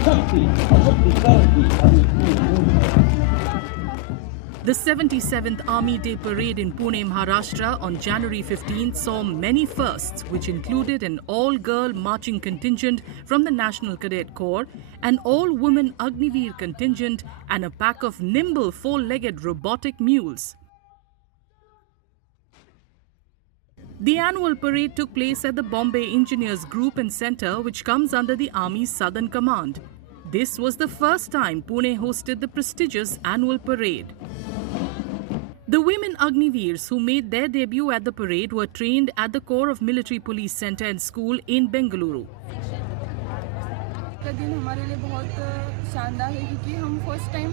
The 77th Army Day Parade in Pune, Maharashtra on January 15th saw many firsts, which included an all-girl marching contingent from the National Cadet Corps, an all-woman Agniveer contingent and a pack of nimble four-legged robotic mules. The annual parade took place at the Bombay Engineers Group and Centre, which comes under the Army's Southern Command. This was the first time Pune hosted the prestigious annual parade. The women Agniveers who made their debut at the parade were trained at the Corps of Military Police Centre and School in Bengaluru. का दिन हमारे लिए बहुत शानदार है क्योंकि हम first time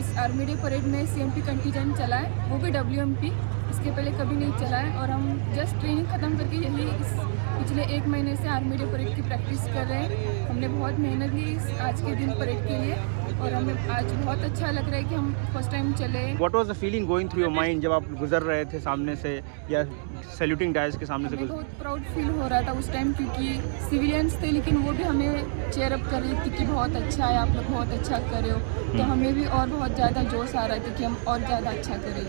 इस आर्मी डे परेड में सीएमपी कंटिजेंट चलाए, वो भी डब्ल्यूएमपी। इसके पहले कभी नहीं चला है और हम जस्ट ट्रेनिंग ख़त्म करके यही इस पिछले 1 महीने से आर्मी डे परेड की प्रैक्टिस कर रहे हैं। हमने बहुत मेहनत की इस आज के दिन परेड के लिए और हमें आज बहुत अच्छा लग रहा है कि हम फर्स्ट टाइम चले। What was the feeling going through your mind जब आप गुजर रहे थे सामने से या सैल्यूटिंग डायस के सामने से? बहुत प्राउड फील हो रहा था उस टाइम क्योंकि सिविलियंस थे लेकिन वो भी हमें चेयर अप कर रही थी कि बहुत अच्छा है, आप लोग बहुत अच्छा कर रहे हो। तो हमें भी और बहुत ज़्यादा जोश आ रहा था कि हम और ज़्यादा अच्छा करें।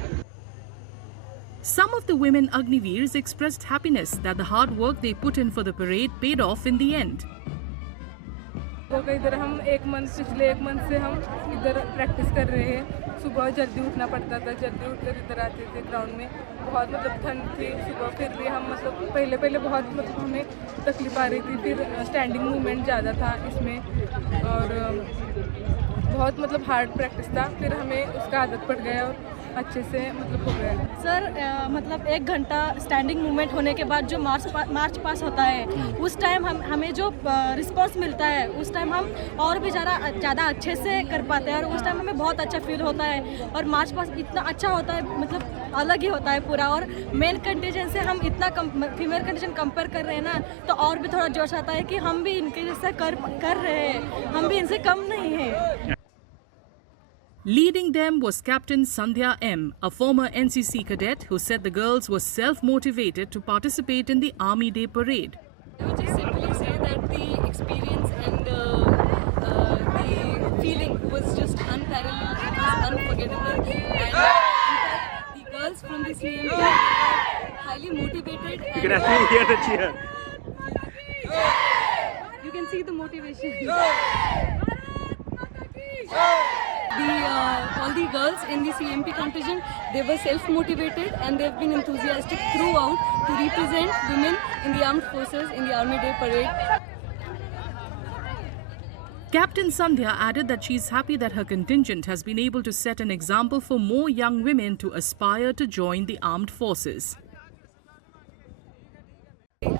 Some of the women Agniveers expressed happiness that the hard work they put in for the parade paid off in the end. इधर हम पिछले एक मंथ से हम इधर प्रैक्टिस कर रहे हैं। सुबह जल्दी उठना पड़ता था, जल्दी उठकर इधर आते थे ग्राउंड में। बहुत ठंड थी सुबह, फिर भी हम पहले बहुत हमें तकलीफ आ रही थी। फिर स्टैंडिंग मूवमेंट ज़्यादा था इसमें और बहुत हार्ड प्रैक्टिस था। फिर हमें उसका आदत पड़ गया और अच्छे से हो गया। सर 1 घंटा स्टैंडिंग मूवमेंट होने के बाद जो मार्च पास होता है उस टाइम हमें जो रिस्पांस मिलता है उस टाइम हम और भी ज़्यादा अच्छे से कर पाते हैं और उस टाइम हमें बहुत अच्छा फील होता है। और मार्च पास इतना अच्छा होता है, अलग ही होता है पूरा। और मेन कंटिजेंट से हम इतना फीमेल कंटिजेंट कंपेयर कर रहे हैं ना, तो और भी थोड़ा जोश आता है कि हम भी इनके जैसे कर रहे हैं, हम भी इनसे कम नहीं हैं। Leading them was Captain Sandhya M., a former NCC cadet who said the girls were self-motivated to participate in the Army Day Parade. I would just simply say that the experience and the feeling was just unparalleled. It was unforgettable. And in fact, the girls from the CMP are highly motivated. You can actually hear the cheer. You can see the motivation. All the girls in the CMP contingent, they were self-motivated and they've been enthusiastic throughout to represent women in the armed forces in the Army Day Parade. Captain Sandhya added that she's happy that her contingent has been able to set an example for more young women to aspire to join the armed forces.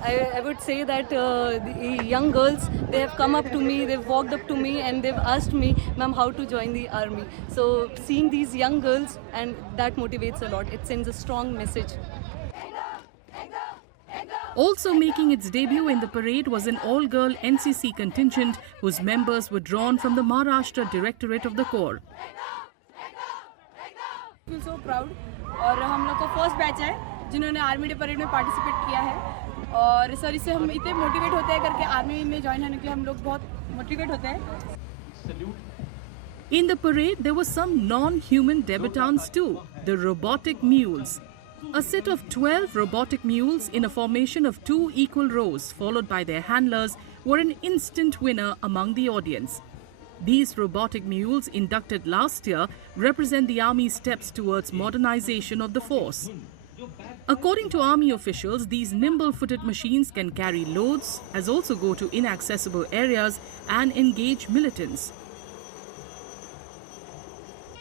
I would say that the young girls, they have come up to me, they've walked up to me and they've asked me, ma'am, how to join the army. So seeing these young girls, and that motivates a lot. It sends a strong message. Also making its debut in the parade was an all-girl NCC contingent whose members were drawn from the Maharashtra Directorate of the Corps. I feel so proud और हम लोग का first batch है जिन्होंने army day parade में participate किया है और सर इससे हम इतने मोटिवेट होते हैं करके आर्मी में ज्वाइन होने के लिए हम लोग बहुत मोटिवेट होते हैं। In the parade, there were some non-human debutants too, the robotic mules. A set of 12 robotic mules in a formation of 2 equal rows, followed by their handlers, were an instant winner among the audience. These robotic mules, inducted last year, represent the Army's steps towards modernization of the force. According to Army officials, these nimble-footed machines can carry loads, as also go to inaccessible areas and engage militants.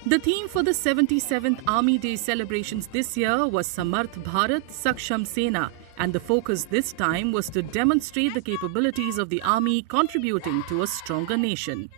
The theme for the 77th Army Day celebrations this year was Samarth Bharat Saksham Sena, and the focus this time was to demonstrate the capabilities of the Army contributing to a stronger nation.